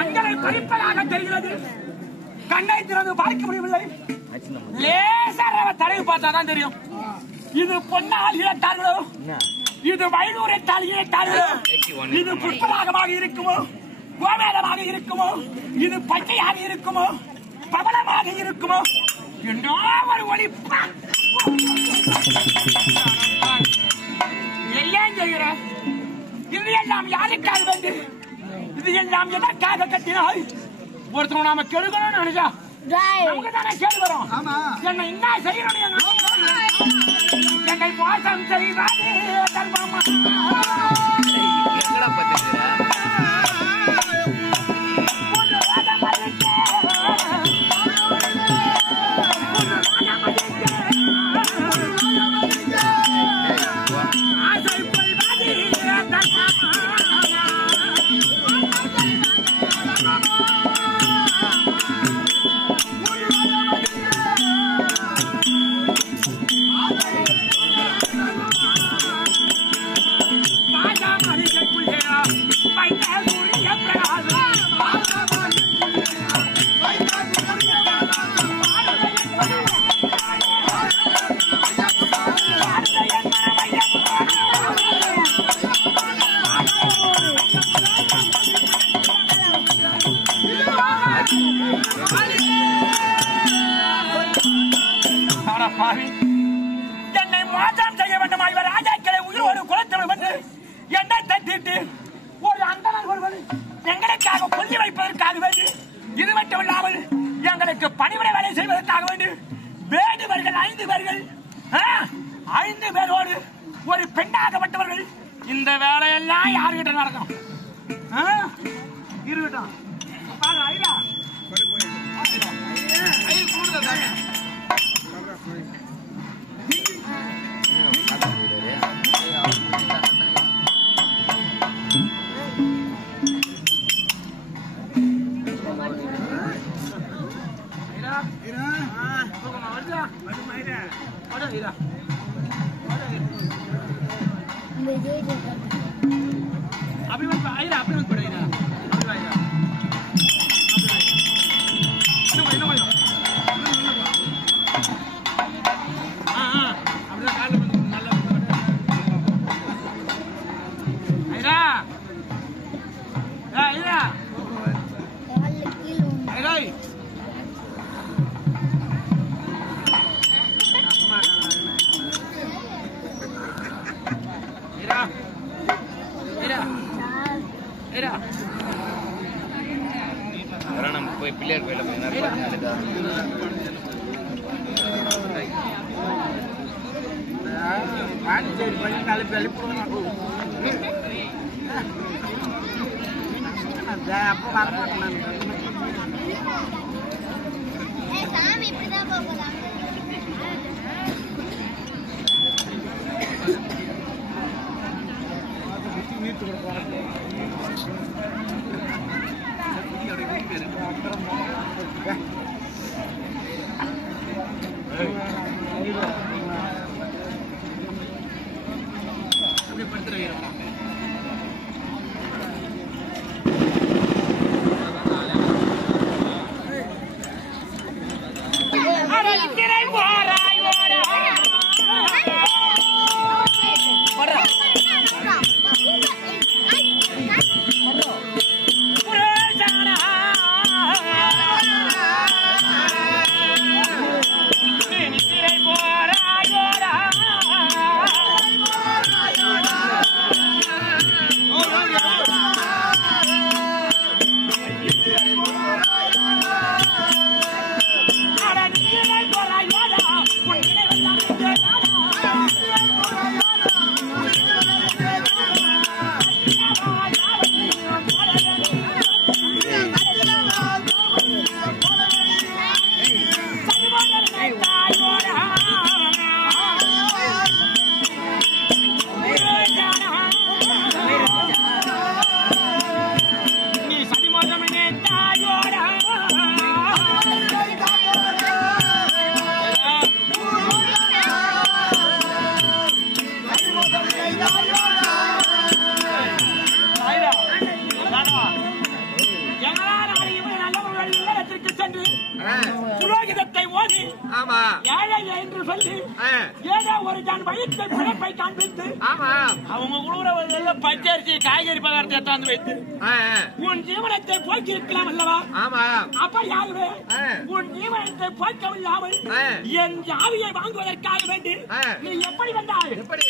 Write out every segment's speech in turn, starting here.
கண்களை பறிப்பதாக தெரிகிறது. கண்ணை திறந்து பார்க்க முடியவில்லை. லேசாக தடவை பார்த்தாதான் தெரியும். இது பொன்னால் இழத்தார்களோ, இது வைடூரத்தால் இழத்தார்களோ, இது புஷ்பராகமாக இருக்குமோ, கோவேதமாக இருக்குமோ, இது பச்சையாக இருக்குமோ, பவளமாக இருக்குமோ, என்ன ஒரு ஒளிப்பா எல்லாம் செய்கிற. இது எல்லாம் யாருக்காக வேண்டு? இது எல்லாம் எதற்காக கட்டினாய்? ஒருத்தர் நாம கெடுக்கணும்னு நினைச்சா நமக்கு தானே கேடு வரும். என்ன என்ன செய்யணும்? என்னை மோசம் செய்வாதே தர்மமா. என்னை மோசம் செய்ய வேண்டும். இவர் ராஜாக்களை உயிரோடு குலத்தவர் வந்து என்னை தட்டிட்டு ஒரு அந்தனர் ஒருவர் எங்களுக்காக கொல்லி வைப்பதற்காக வேண்டி, இது மட்டுமில்லாமல் எங்களுக்கு பணிவிடை வேலை செய்வதற்காக வேண்டி வேடுவர்கள் 5 பேர்கள், 5 பேரோடு ஒரு பெண்ணாகப்பட்டவர்கள். இந்த வேலையெல்லாம் யாருகிட்ட நடக்கும்? இருக்கட்டும். போய் பிள்ளையார் கோயில பாண்டிச்சேரி பண்ணி நாளைக்கு வெளிப்படுவோம். அப்போ வரமாட்டேன். ஆமா ஏழை என்று சொல்லி ஏதோ ஒரு ஜான் வயிற்றை பிழைப்பை காண்பித்து ஆமா அவங்க குழுவுல பச்சரிசி காய்கறி பதார்த்தத்தை எடுத்தாந்து வைத்து உன் ஜீவனத்தை போக்கி இருக்கலாம் அல்லவா? ஆமா அப்படி யாருவே உன் ஜீவனத்தை போக்கவில்லாமல் என் ஜாவியை வாங்குவதற்காக வேண்டி நீ எப்படி வந்தாய்? எப்படி?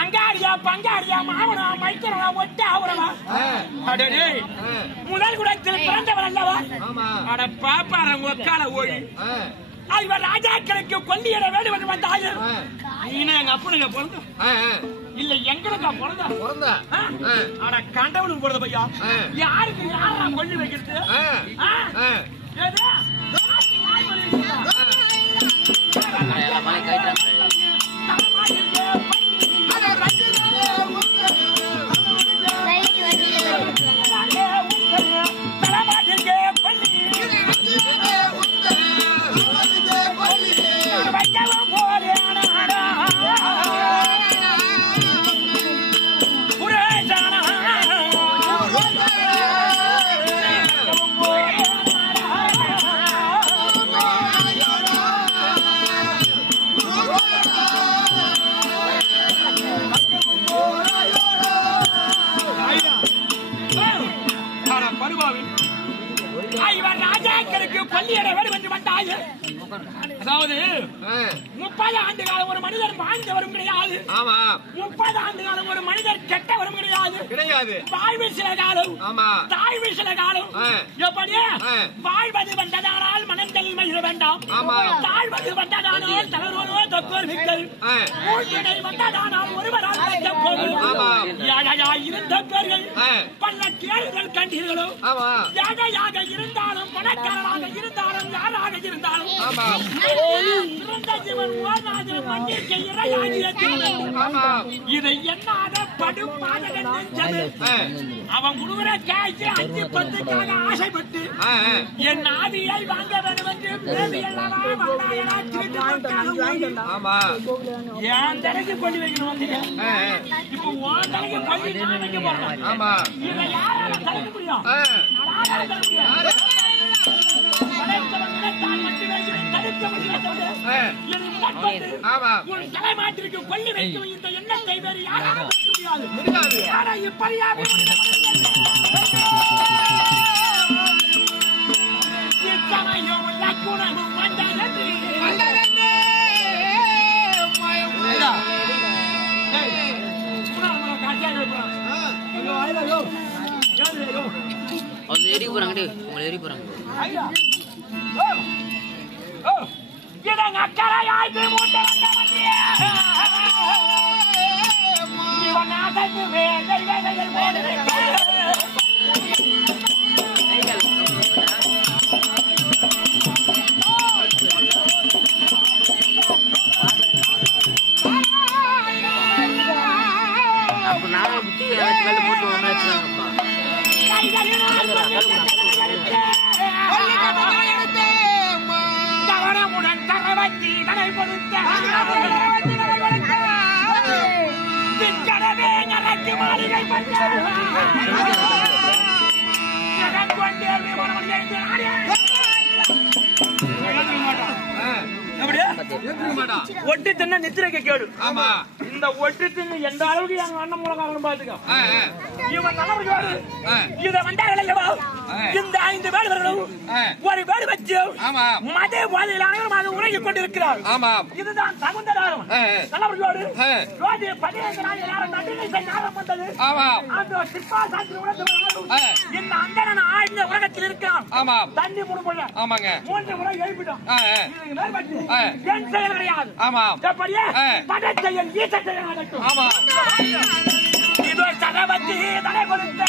அங்காடியா பங்காடியா மாவனா மைத்தரவா ஒட்ட அவரவா அடடே முதல் குலத்தில் பிறந்தவர் அல்லவா? அட பாப்பார ஒக்கால ஓடி இவர் ராஜாக்களுக்கு கொல்லியிட வேண்டும் என்று வந்தாரு. நீனா எங்க அப்பனுங்க பிறந்த இல்ல எங்களுக்கு பிறந்த அட கண்டவனுக்கு பிறந்த பையா யாருக்கு யாரா கொல்லி வைக்கிறது? அதாவது 30 ஆண்டு காலம் ஒரு மனிதர் வாழ்ந்தவரும் கிடையாது. 30 ஆண்டு காலம் ஒரு மனிதர் கெட்டவரும் கிடையாது. வாழ்வு சில காலம் தாழ்வு சில காலம். எப்படி வாழ்வது வந்ததானால் மனங்கள் மகிழ வேண்டாம், தாழ்வது வந்ததானால் தளர்வனோ தொக்கோர் மிக்கல், மூழ்கினை வந்ததானால் ஒருவரால் ஏழையாய் இருந்த பேர்கள் பல கேள்விகள் கண்டீர்களோ? ஏழையாக இருந்தாலும் பணக்காரராக இருந்தாலும் யாராக இருந்தாலும் இதை என்னாத படும் பாதகன் நெஞ்சது. அவன் முழுவத காய்ச்சி 5-10க்காக ஆசைப்பட்டு என் ஆவியை வாங்க வேண்டும் என்று என் தலைக்கு கொண்டு வைக்கணும். இப்ப உன் தலைக்கு கொண்டு நான் வைக்க போறேன். இதை யாரால தடுக்க முடியும்? தலைமாட்டிற்கு கொல்லி வைக்கும் இந்த எண்ணத்தை வேறு யாராலும் முடியாது. ஆனால் இப்படியாக குணமும் வந்ததன்றி ஏறி போறாங்க ஏறி போறாங்க. இதன் அக்கறையாய்க்கு மூட்டை இவன் அதற்கு வேலை வேலைகள் அப்ப நான் புத்தி வேலை போட்டு வந்தாச்சுப்பா. கவனமுடன் தரவத்தி கடை கொடுத்த திக்கடவே நடக்கு மாளிகை ஒட்டு தின்ன நித்திரைக்கு கேடு. ஆமா. இந்த ஒட்டு தின்னு எந்த அளவுக்கு எங்க அண்ணன் மூலக்காரன் பாத்துக்க. இவன் நல்லவர்கள் இதை வந்தார்கள். இந்த 5 பேர்களும் ஒரு பேடு வச்சு மத போதையில் அனைவரும் அதை உறங்கிக் கொண்டிருக்கிறார். இதுதான் சகுந்தராரம். நல்லவர்களோடு ரோஜி 15 நாள் யாரும் நடுநிலை ஞானம் வந்தது. அந்த சிப்பா சாஸ்திரி இந்த அந்தரன் ஆழ்ந்த உலகத்தில் இருக்கிறான். தண்ணி முடுமுள்ள 3 முறை எழுப்பிட்டோம். என் செயல் கிடையாது. எப்படியே படை செயல் ஈச செயல் நடக்கும். இதோ சரபத்தி தடை கொடுத்த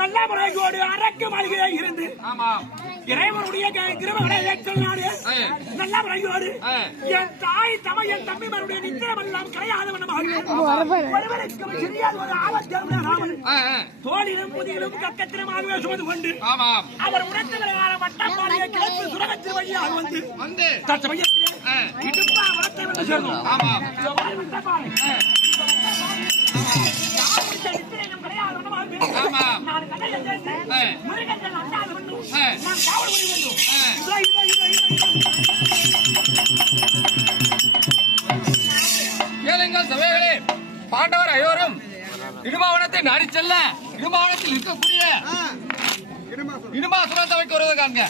நல்ல முறையோடு அரக்கு மாளிகையே இருந்து இறைவனுடைய கிருபைகளை ஏற்றனாலே நல்ல முறையோடு என் தாய் தமை என் தம்பிமாருடைய நித்திரமெல்லாம் கிடையாதவனமாக ஒருவருக்கு சிறிய ஒரு ஆபத்தாமல் தோளிலும் முதியிலும் கக்கத்திரமாகவே சுமந்து கொண்டு அவர் உணர்த்துகிற வட்டப்பாடிய கிழக்கு சுரகத்தின் வழியாக வந்து தற்சமயத்திலே இடுப்பா வளத்தை வந்து சேர்ந்தோம். நான் கடையில் சேர்ந்து முருகன் அண்டாத வேண்டும் நான் காவல் பண்ணி வேண்டும். கேளுங்கள் சபைகளே, பாண்டவர் ஐவரும் இடுமாவனத்தை நாடி செல்ல இடுமாவனத்தில் இருக்கக்கூடிய இடுமாசுரத்தை வைக்க வருவதற்காக